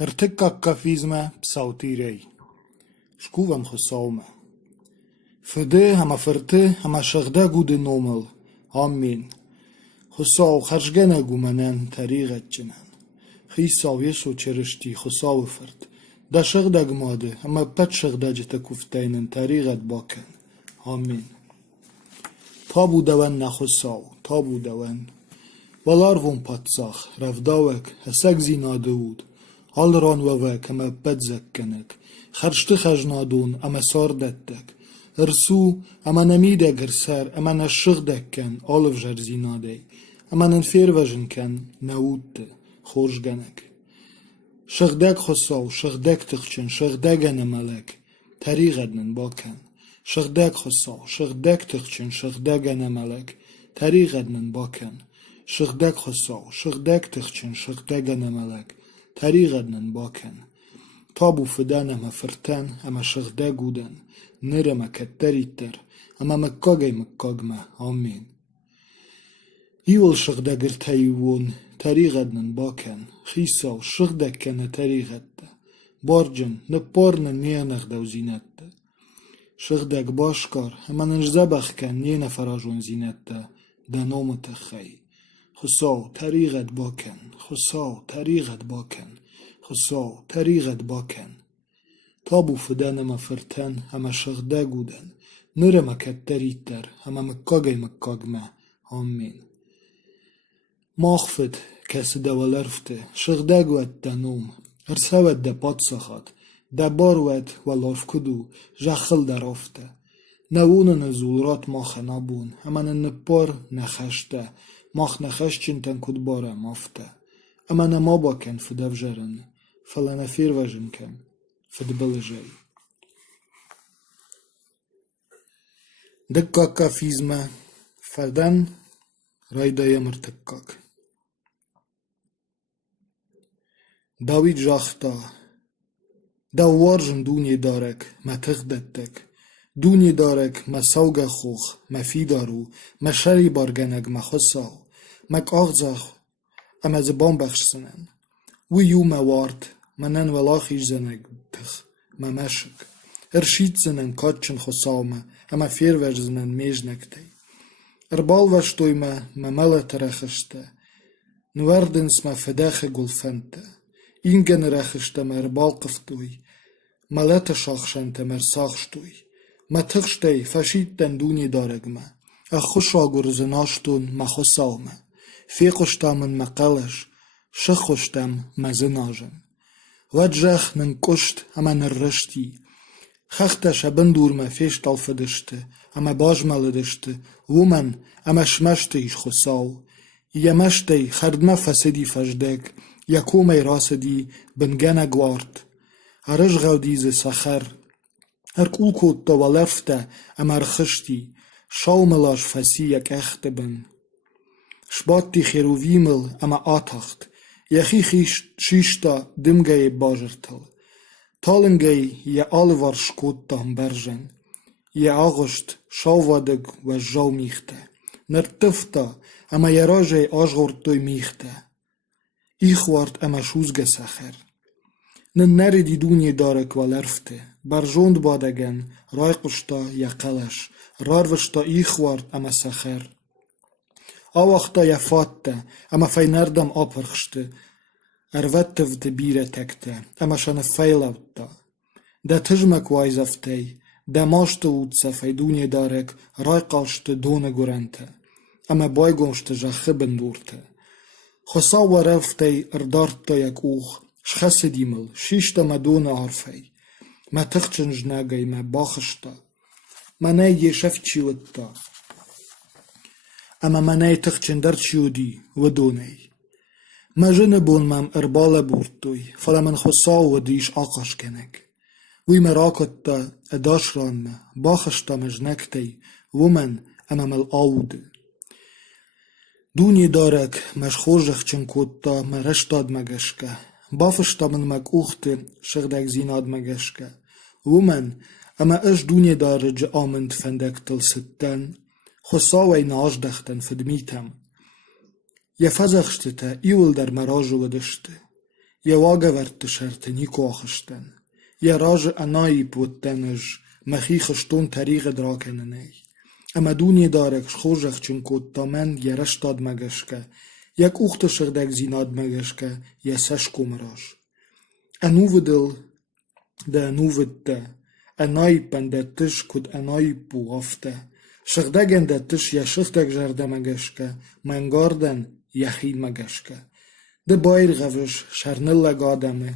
Yrtykakafizme psautirei. Shkuvam chosaume. Fede hama ferte hama shagda gude nomel. Amin. Chosau kharshgena gumanen tariqetchinen. Chisaw yeso cherishti chosau fert. Da shagda gmade hama pet shagda jeta kufteinen tariqet baken. Amin. Tabu dawen na chosau. Tabu dawen. Valarvon patsach. Ravdawek. Hesek zinadewud. Alran ووك أما بتزكنك خرجت خجنادون أما صاردتك ارسو أما نميدك رسار أما نشغدك كان ألف جرزينادي أما ننفير وجن كان نوت خورج جنك شغدك خصاو شغدك تخشن شغدك أنا ملك تريغدن باكن شغدك خصاو شغدك تخشن شغدك أنا ملك تريغدن باكن شغدك خصاو شغدك تخشن شغدك أنا ملك تريغدن باكن طابو فدان اما فرتان اما شغدا گودن نرما كتريتر اما مكاگي مكاگما آمين يول شغدا گرتايوون تريغدن باكن خيساو شغدا كان تريغد بارجن نبارن نيانخ دو زينت شغدا باشكار اما نجزبخ كان نينا فراجون زينت دانوم تخي خصاو تريغت باكن خصاو تريغت باكن خصاو تريغت باكن طابو فدان اما فرتن اما شغدا گودن نرما كتريتر اما مكاگي مكاگما آمين ماخفت كس دولرفت شغدا گوت دانوم ارسوت دا پاتسخات دا باروت والارف كدو جخل درافته نوون نزولرات ماخ نبون اما نپار نخشته ماخ نخشچن تن کدباره مافته اما نما باکن فدف جرن فلا نفیر وجن کن فدبل جای دکاکا فیزمه فردن رایده یمر تکاک داوید جاختا دا وارجن دونی دارک ما تغدتک دونی دارک ما سوگ خوخ ما فی دارو ما شری بارگنگ ما خساو مك آغزاخ اما زبان بخشسنن و یو موارد منن ولاخیش زنگ تخ ما مشک ارشید زنن کاتچن خساومه اما فیر ورزنن میج نکتی اربال وشتوی ما ملا ترخشته نوردنس ما فداخ گلفنته اینگن رخشته ما اربال قفتوی ملت شاخشنته مر ساخشتوی ما تخشتی فشید دندونی دارگ ما اخوش آگرزناشتون ما خساومه فيقشتا من مقالش شخشتم مزناجن وجخ ننكشت اما نرشتي خختش بندور ما فيش طالفدشت اما باجمالدشت ومن اما شمشتيش خساو يمشتي خردما فسدي فجدك يكومي راسدي بنجانا گوارد هرش غوديز سخر هركول كوت والرفتا اما رخشتي شاو ملاش فسي يك اخت بن شباتی خیروویمل اما آتاخت یخی شیشتا دمگای باجرتل تالنگای یه آلوار شکوت هم برژن یه آغشت شاوادگ و جاو میخته نرتفتا اما یه راجه آشغورد دوی میخته ایخوارد اما شوزگه سخر نردی دونی دارک والرفته برجوند بادگن رای قشتا یه قلش راروشتا ایخوارد اما سخر آوختا یا فاته اما فینردم آپرخشته اروتف ده بیره تکته اما شان فیلوتا ده تجمک وایزفته ده ماشته وودسه فیدونی دارک رای قاشته دونه گرنته اما بایگونشته جخه بندورته خسا و رفته اردارتا یک اوخ شخص دیمل شیشته ما دونه عرفه ما تخچن جنگه ما باخشته ما نه یه شف چیوتا اما منای تخچن در چیودی و دونی مجن بون مم اربال بورتوی فلا من خساو و دیش آقاش کنک وی مراکت تا اداش ران ما باخشتا مجنکتی ومن اما مل آود دونی دارک مش خورجخ چن کوتا مرشتاد مگشکه بافشتا من مک اوخت شغدک زیناد مگشکه ومن اما اش دونی دارج آمند فندک تل ستن خساوی ناش دختن فدمیتم یه فزخشته تا ایول در مراجو ودشته Je waga werd te sherte Nico achisten. Je rage anai puttenish, مخی خشتون طریق دراکنه نی. اما دونی دارک خوشخ چون کود تامن یه رشتاد مگشکه. یک اوخت شغدک زیناد مگشکه یه سش کمراش. انوو دل ده انوو ده. انای پندتش کود انای پو افته. شغدگن دتش یه شغدک جرده مگشکه. منگاردن یخین مگشکه. ده بایر غوش شرنل لگادمه.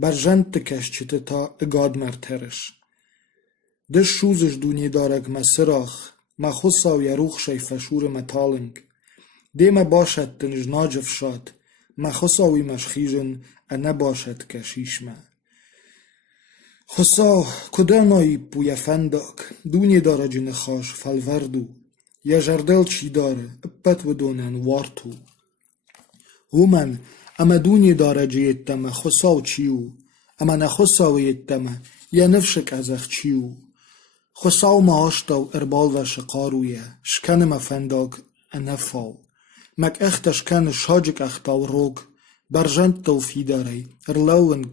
برجند تکش چیته تا اگاد مرترش. دش شوزش دونی دارک ما سراخ ما خصا و یروخ شای فشور متالنگ دیما باشد تنج ناجف شاد ما خصا وی مشخیجن انا باشد کشیش ما خصا کدانایی بویا فنداک دونی داره جن خاش فالوردو یا جردل چی داره اپت بدونن وارتو هومن اما دونی داره جیتما خصا و چیو اما نخصا و یتما یا نفشک ازخ چیو خصاو معاشتا و اربال و شقارویه شکن ما فنداگ انفاو مک اخت شکن شاجک اختا و روگ برجند توفی داری ارلوون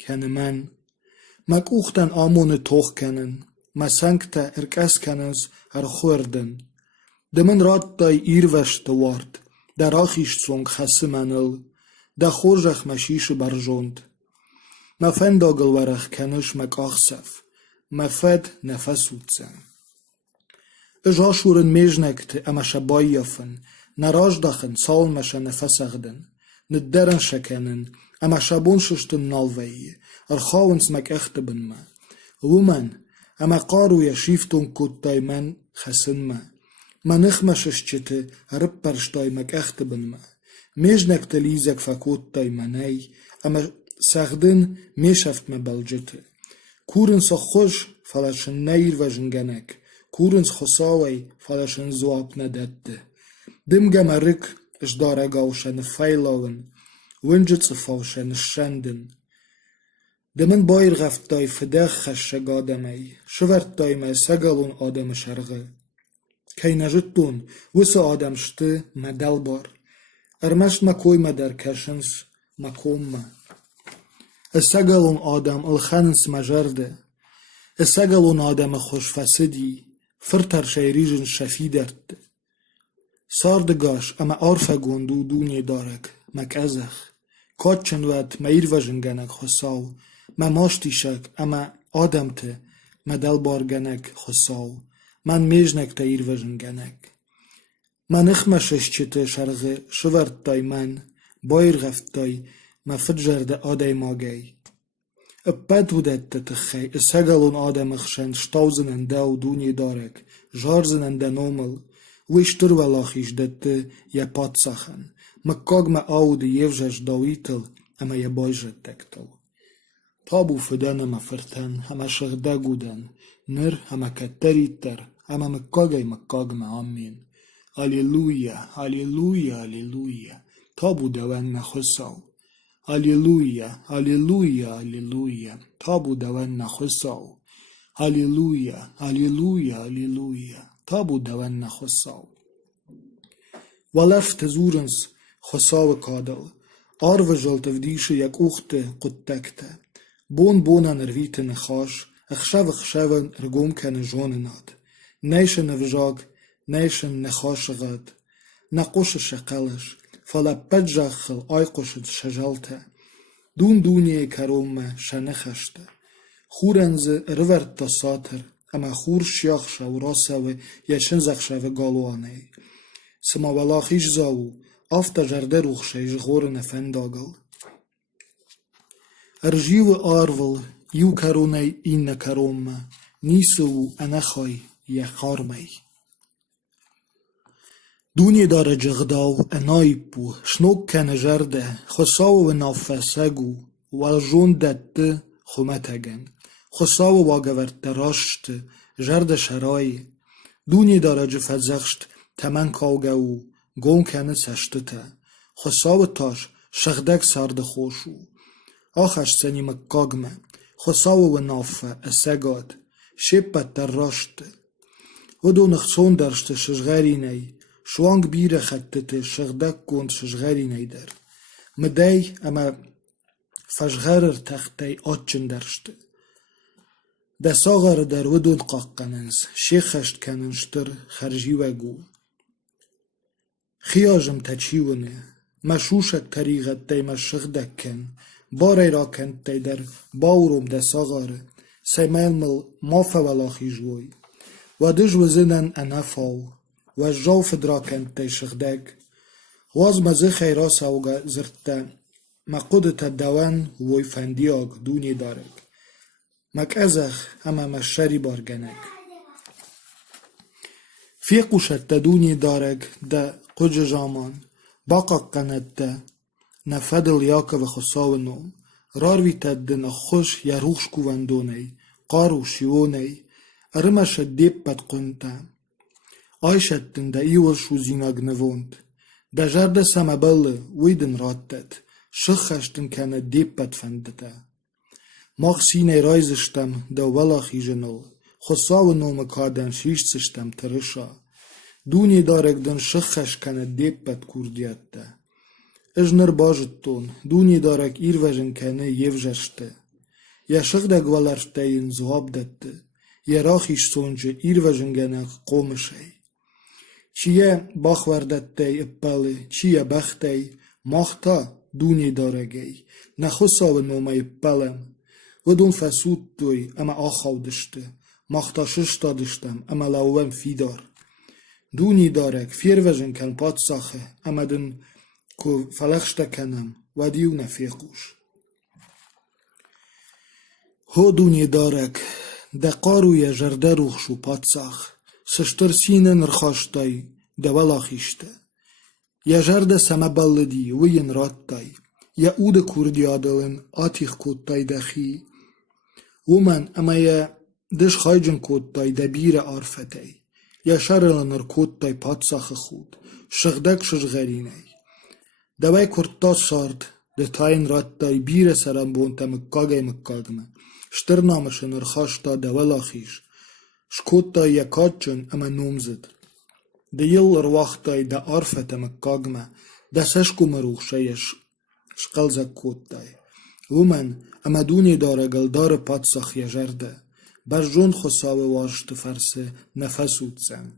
کنه من مک اوختن آمون توخ کنن ما سنگتا ارکس کننز هر خوردن دمن راد دای ایروشت وارد در آخیش زونگ خسه منل دا خورجخ مشیش برجوند ما فنداگل ورخ کنش مک آخصف ما فد نفس وتسن. اجا شورن میجنکت اما شبای یافن نراج داخن سال مشا نفس اغدن ندرن شکنن اما شبون ششتن نالوی ارخاونس مک اخت بن ما ومن اما قارو یشیفتون کود دای من خسن ما نخمشش چته هرب پرشتای مک اخت بن ما میجنکت لیزک فکود دای منی اما سغدن میشفت ما بلجته کورنس خوش فلاشن نیر و جنگنک کورنس خساوی فلاشن زواب ندده دمگه مرک اشداره گاوشن فیلاون ونجت صفاوشن شندن دمن بایر غفت دای فدخ خش گادمی شورت دای ما سگلون آدم شرغه کی نجتون وس آدم شته مدل بار ارمشت ما کوی ما در کشنس مکوم ما السقلون آدم الخنس مجرده السقلون آدم خوش فسدی فرتر شیریجن شفی درد ساردگاش اما عارفه گوندو دونی دارک مک ازخ کاتچن ود میر وجنگنک خساو ما ماشتی شک اما آدم ته مدل بارگنک خساو من میجنک تایر وجنگنک من اخمشش چته شرغه شورت دای من بایر غفت دای ما فجرده آدای ماگی اپت بودت تتخی اسهگلون آدم اخشن شتاوزنن داو دونی دارک جارزنن دنومل ویشتر ولاخیش دته یا پات سخن مکاگ ما آود یوجش داویتل اما یا بایجت تکتل تابو فدن ما فرتن اما شغده گودن نر اما کتری تر اما مکاگ ما آمین هلیلویا هلیلویا هلیلویا تابو دوان نخساو هلیلویا هلیلویا هلیلویا تابو دوان نخساو هلیلویا هلیلویا هلیلویا تابو دوان نخساو ولف تزورنس خساو کادل آرو جلت ودیش یک اوخت قدتکته بون نرویت نخاش اخشون رگوم کن جونناد نیشن وجاگ نیشن نخاش غد نقوش شقلش فلا بدجاخل آیقوشد شجالته دونیه کرومه شنخشته خورنز رورد تا ساتر اما خور شیاخ شو راسه و یشن زخشه و گالوانه سما ولاخیش زاو آفتا جرده روخشه جغور نفنداگل ارجیو آرول یو کرونه این نکرومه نیسو انخای یخارمی دونی داره جغداو انای پو شنوک کنه جرده خساو و نافسگو و جون دده خومتگن خساو واگورد دراشت جرده شرای دونی داره جفزخشت تمن کاوگو گون کنه سشتته خساو تاش شغدک سرد خوشو آخش سنی مکاگمه خساو و نافه اسگاد شپت دراشت و دو نخصون درشت شجغری نی شوانگ بیره خطته شغدک گوند شجغری نیدر مدی اما فشغرر تختی آتچن درشته. ده ساغر در ودون قاقننز شیخشت کننشتر خرجی و گو. خیاجم تچیونه مشوشک طریقت دی مشخ دکن باری را کند دی در باوروم ده ساغر سیمیل مل مافه ولاخی جوی و دج وزنن انفاو و جاو فدرا کند دی شخدگ واز مزه خیرا سوگا زرته مقود تدوان وی فندیاگ دونی دارگ مک ازخ اما مشری بارگنگ فی قوشت دونی دارگ ده قج جامان باقا قند ده نفدل یاک و خساو نوم راروی تد نخوش یا روخش کووندونی قارو شیونی ارمش دیب پد قنتا آیشتن ده ایوش و زیناگ نووند ده جرده سمبل ویدن راتت شخشتن کنه دیب پد فندتا ماغ سینه رایزشتم ده ولاخی جنو خساو نوم کادن شیشتشتم ترشا دونی دارگ دن شخش کنه دیب پد کوردیت ده اجنر باجتون دونی دارگ ایر وجن کنه یوجشته یا شخدگ ولرشته این زواب دته یا راخیش سونجه ایر وجن گنه قومشه چیه باخ وردته اپاله چیه بخته ماختا دونی دارگی نخساو نوم اپالم و دون فسود دوی اما آخاو دشته ماختا ششتا دشتم اما لوم فیدار دونی دارگ فیر وجن کن پاد ساخه اما دن که فلخشتا کنم و دیو نفیقوش هو دونی دارگ ده قاروی جرده روخشو پاد ساخ سشتر سینه نرخاشتای ده ولاخیشته یا جرده سمه بلدی وین راتای یا او ده کردی آدلن آتیخ کودتای دخی ومن اما یا دش خایجن کودتای ده بیر عرفتای یا شرلنر کودتای پاد ساخ خود شغدک شجغرینای دوای کرتا سارد ده تاین راتای بیر سرم بونتا مکاگای مکاگمه شتر نامشن ارخاشتا ده ولاخیش شکودتای یا کادچن اما نومزد ده یل ارواختای ده عرفتا مکاگمه ده سشکو مروخشه شقلزا کودتای ومن اما دونی داره گلدار پاد ساخ یا جرده بر جون خساوه واشت فرسه نفسود زن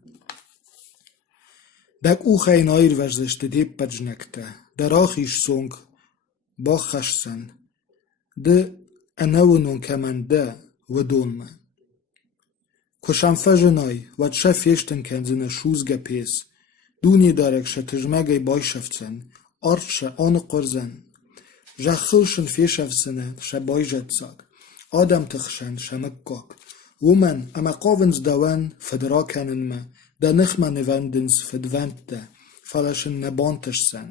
دک او خین آیر ورزشت دیب پجنکته در آخیش سونگ باخش سن ده انونون کمنده و دونمه کشم فجنای و چه فیشتن کنزن شوزگه پیس دونی دارک شتجمگه بای شفتن آرچه آن قرزن جخلشن فیشفسنه شه بای جد ساگ آدم تخشن شمکاک ومن اما قاونز دوان فدرا کنن ما ده نخمه نوندنز فدوند ده فلشن نبانتش سن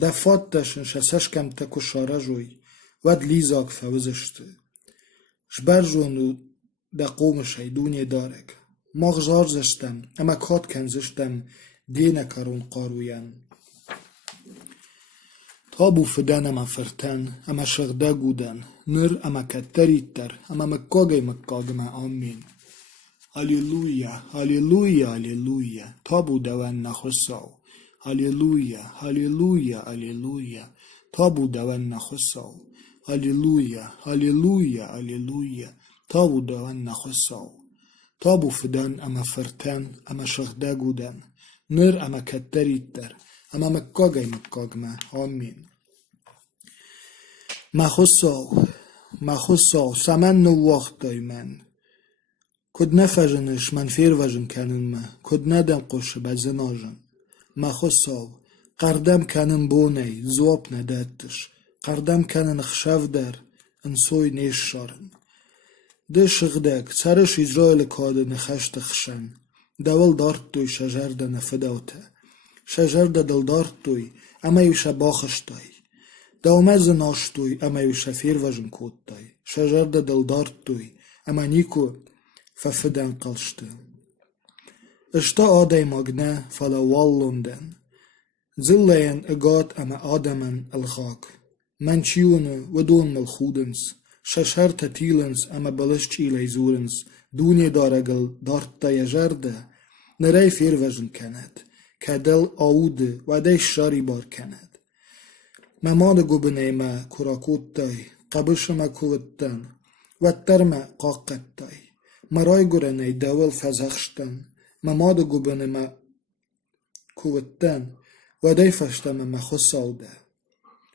ده فاتشن شسشکم تکو شاره جوی ود لیزاک فوزشته جبر جونو ده قومشه دونی دارک ماغ زارزشتم اما کات کنزشتم دینه کرون قاروین تابو فدان اما فرتن اما شغده گودن نر اما کتریتر اما مکاگی مکاگمه آمین هلیلویا هلیلویا هلیلویا تابو دوان نخساو هلیلویا هلیلویا هلیلویا تابو دوان نخساو هلیلویا هلیلویا هلیلویا تابو دوان نخساو تابو فدان اما فرتن اما شغده گودن نر اما کتریتر اما مکاگی مکاگمه آمین مخصاو سمن نو وقت دای من کد نفجنش من فیر وجن کنن ما کد ندم قشه بزن آجن مخصاو قردم کنن بونه زواب ندادتش قردم کنن خشف در انسوی نیش شارن ده شغدک سرش اجرائل کاده نخشت خشن دول دارت دوی شجر ده نفدوته شجر ده دل دارت دوی اما یوشه باخشتای دومز ناشتوی اما یوشه فیر وجن کودتای شجر ده دل دارت دوی اما نیکو ففدن قلشته اشتا آدای مگنه فلا واللوندن زلین اگات اما آدمن الخاک من چیونه و دون ملخودنس ششر تتیلنس اما بلش چیلی زورنس دونی دارگل دارت دا یجرده نرای فیر وجن کند که دل آوده و دیش شاری بار کند مماد گوبنه ما کراکوتای قبش ما کوتن وتر ما قاقتای مرای گرنه دول فزخشتن مماد گوبنه ما کوتن و دی فشتم ما خساوده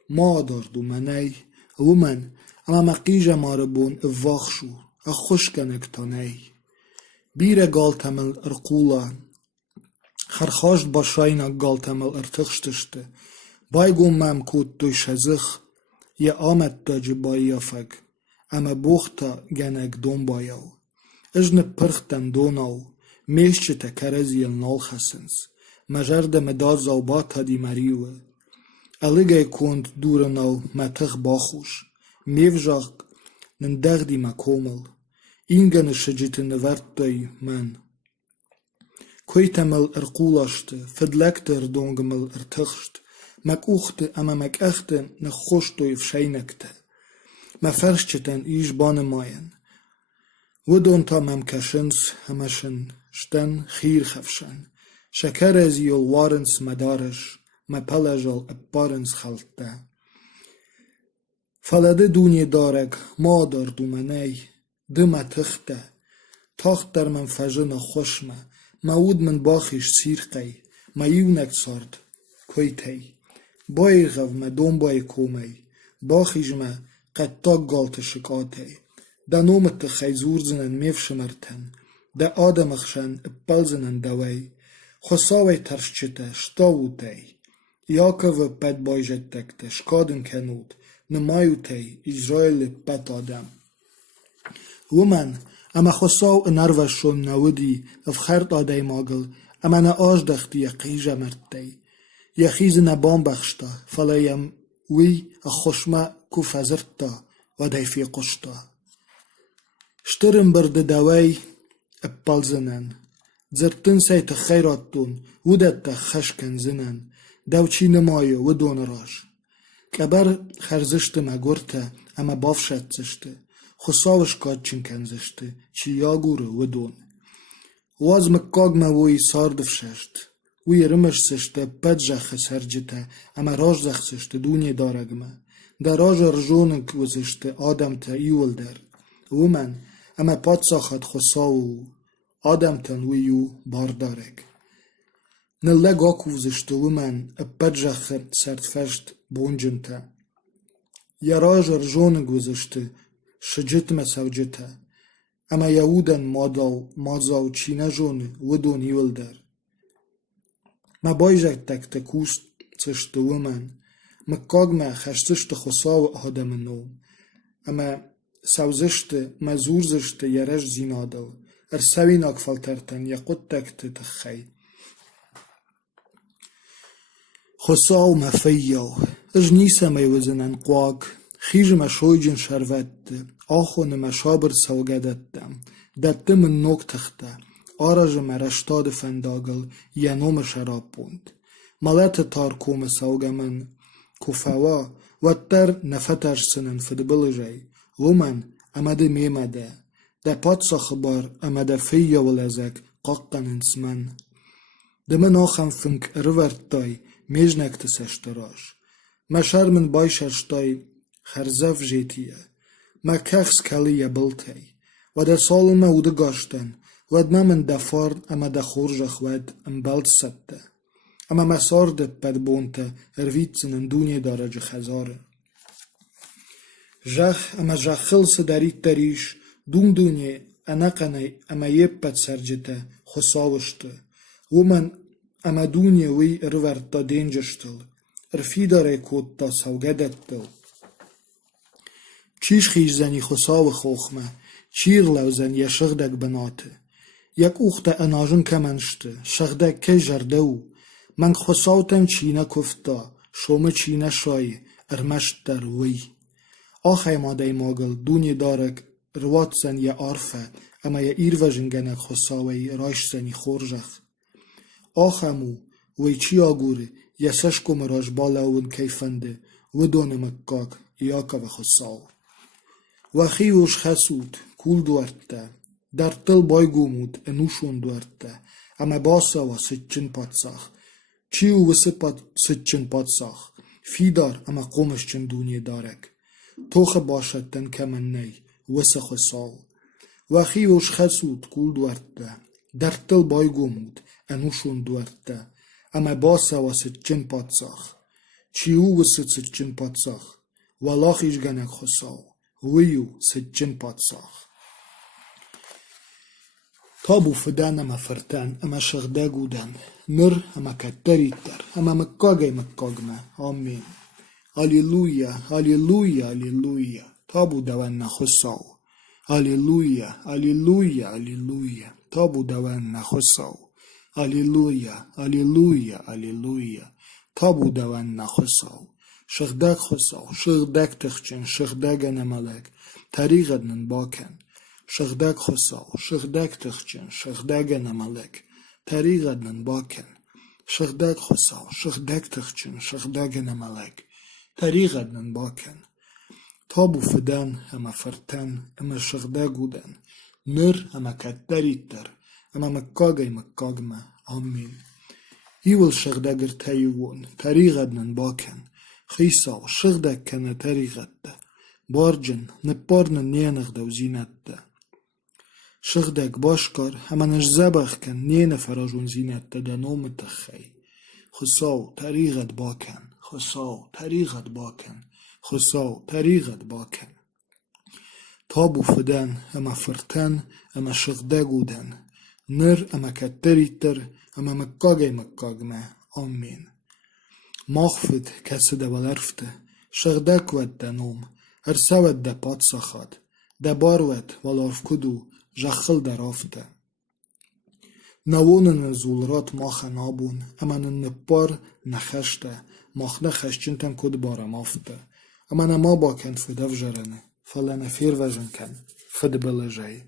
ما داردو منی ومن اما مقیج ماربون اواخشو اخوش کنکتانه بیره گالتمل ارقولا خرخاشت باشاینا گالتمل ارتخشتشته بایگون مم کود دوی شزخ یه آمد داجی بایی افگ اما بوختا گنگ دون بایاو اجن پرختن دوناو میشچه تکرزی النال خسنس مجرد مداد زوباتا دی مریوه الیگه کند دورناو متخ باخوش میوژاق نندغ دی مکومل اینگن شجیت نورتای من کویتمل ارقولاشت فدلکت اردونگمل ارتخشت مک اوخت اما مک اخت نخوش دوی فشینکته ما فرشتن ایش بان ماین ودون تا ممکشنس همشن شتن خیر خفشن شکر از یول وارنس مدارش ما پلجال اپارنس خلطه فلده دونی دارک ما دار دومنی دم تخته تاخت در من فجن خوشمه مود من باخیش سیرقی ما یونک سارد کویتی بای غو ما دون بای کومی باخیش ما قد تا گالت شکاتی دا نومت خیزور زنن میف شمرتن دا آدم اخشن اپل زنن دوی خساوی ترشچته شتاوتی یاکو پد بایجت تکته شکادن کنود نمایوتی اسرائیل پد آدم ومن اما خساو انروش شون نودی اف خرد آدای ماگل اما نا آج دختی یقیجه مرتی یخیز نبام بخشتا فلایم وی اخوشما کو فزرتا و دیفی قشتا شترم برد دوی اپال زنن زرتن سیت خیراتون ودت خشکن زنن دوچی نمایو و دون راش کبر خرزشت مگرته اما بافشت زشته خساوش کاد چنکن زشته چی یاگوره و دون واز مکاگ موی ساردف ششت وی رمش سشته پد جخ سرجته اما راج زخ سشته دونی دارگمه در راج رجونک وزشته آدم تا ایول در ومن اما پاد ساخت خساو آدم تن ویو باردارگ نلگ آکو وزشته ومن پد جخ سردفشت بونجنته یا راج رجونک وزشته شجت مسوجته اما یهودن ماداو چینه جونه و دون ایول در ما بایجک تک تکوست چشت ومن مکاگ ما خشتشت خساو آدم نو اما سوزشت مزورزشت یرش زینادل ارسوی ناکفالترتن یا قد تکت تخی خساو مفیاو اج نیسه میوزنن قواگ خیج مشویجن شروت آخون مشابر سوگدتم دت من نوک تخته آراج مرشتاد فنداگل یا نوم شراب بوند ملت تارکوم سوگمن کفوا و تر نفتش سنن فدبل جای ومن امده میمده ده پاتسا خبار امده فیا ولزک قاقن انسمن ده من آخم فنک ارورتای میجنک تسشتراش مشار من بایششتای خرزف جیتیه ما کخس کلی یبلتی و در سال ما اوده گاشتن و من دفارد اما دخورجخ ود امبلت سته اما مسارد پد بونته ارویتزنن دونی دارج خزاره جخ اما جخل سداریت دریش دون دونی انقنی اما یب پد سرجته خساوشته ومن اما دونی وی ارورد دا دینجشتل ارفی داره کود دا سوگدتل چیش خیش زنی خساو خوخمه چیر لوزن یا شغدک بناته یک اوخت اناجن کمنشته شغدک که جردو من خساوتن چینه کفتا شومه چینه شای ارمشت در وی آخای ماده ماگل دونی دارک روات زن یا عارفه اما یا ایروژن گنک خساوی رایش زنی خورجخ آخمو وی چی آگوره یا سشکو مراج بالاون کیفنده و دون مکاک یاکا و خساو و خیوش خسود کول دوارته در تل بایگومود انوشون دوارته اما باسا و سچن پاتساخ چیو و سچن پاتساخ فیدار اما قومش چن دونی دارک توخ باشد تن کمنی وسخ ساو وخی وش خسود کول دوارده درتل بایگومود انوشون دوارده اما باسا واسه چن پاتساخ چیو وسط چن پاتساخ والاخ ایش گنک خساو ویو سچن پاتساخ تابو فدان اما فرتان اما شغدا گودن نر اما کتریتر اما مکاگی مکاگمه آمین هاليلويا هاليلويا هاليلويا تابو دوان نخساو هاليلويا هاليلويا هاليلويا تابو دوان نخساو هاليلويا هاليلويا هاليلويا تابو دوان نخساو شغداك خساو شغداك تخچن شغداك نمالك طريقدن باكن شغداك خساو شغداك تخچن شغداك نمالك طريقدن باكن شغداك خساو شغداك تخچن شغداك نمالك طريقدن باكن تابو فدان اما فرتن اما شغدا گودن نر اما کتریتر اما مکاگی مکاگمه آمین ایول شغدا گر تایوون طريقدن باكن خيساو شغدك كان طريقد بارجن نبارن نينغ دو زينت شغدك باشكار اما نجزبخ كان نين فراجون زينت دا نوم تخي خساو طريقد باكن خساو طريقد باكن خساو طريقد باكن تابو فدان اما فرتن اما شغدا گودن نر اما کتریتر اما مکاگی مکاگمه آمین ماخفت کسی ده ولرفته شغدا کود ده نوم ارسود ده پاد سخاد ده باروت ولارف کدو جخل ده رافته نوونن زولرات ماخ نابون اما نپار نخشته ماخ نخشچن تن کد بارم آفته اما نما باکن فده وجرنه فلانه فیر وجن کن فده بلجای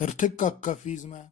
ارتکا کافیزمه